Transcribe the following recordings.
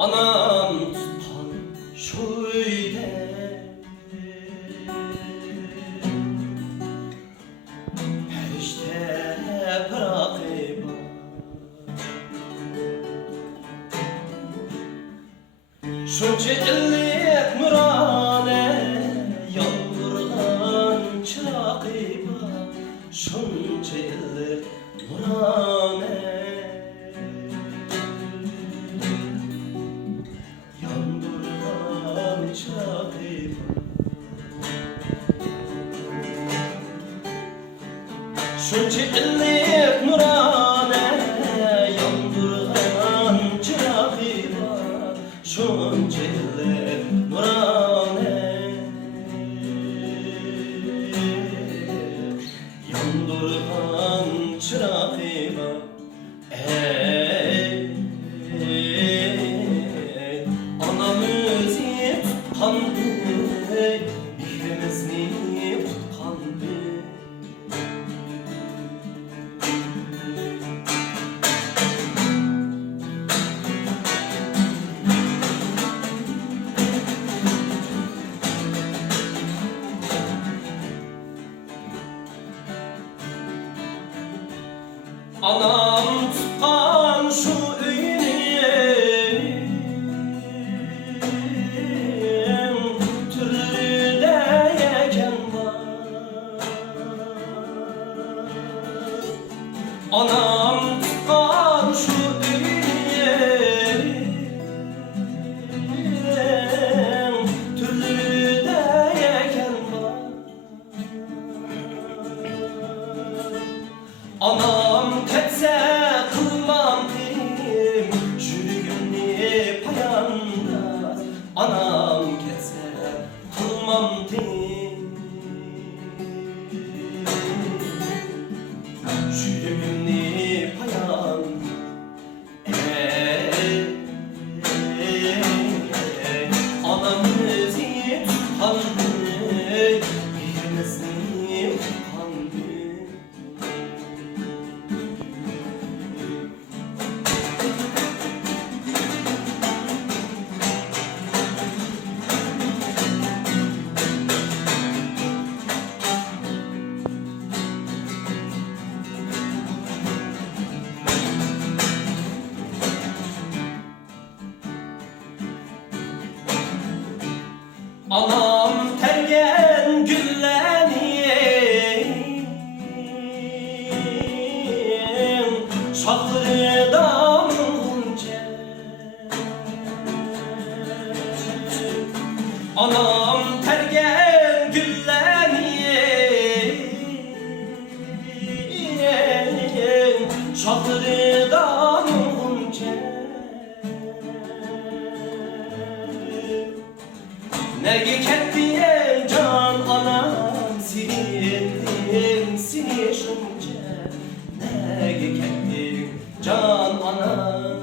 Anam tutan şöyle perişte bırakıp şunca illik nurane yandırgan çakıp şunca illik nurane şunca illik nurane yandırgan çakıp şunca illik nurane yandırgan çakıp anamızı tutkandı bihrimizni tutkandı anam tutkan şu üyünü türlü de yeken var. Anam tutkan şu üyünü türlü de yeken var. Anam ketse kılmam tim jürgümni payanda. Anam ketse kılmam tim jürgümni payanda. Anamızı tutkandı birimizni tutkandı. Anam tergen güllenin şahlı damınca. Anam tergen güllenin şahlı damınca. Negi kettiye can anam silindim seni şunca. Negi kettin can anam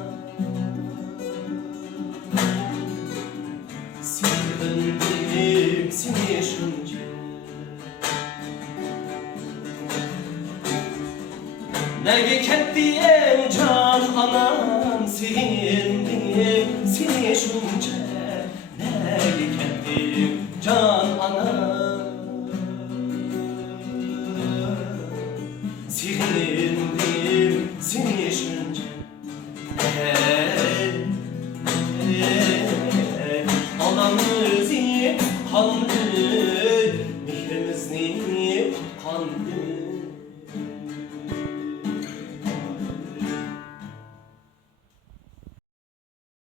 silindim seni şunca. Negi kettiye can anam silindim seni şunca. Negi kettin can anam silindim seni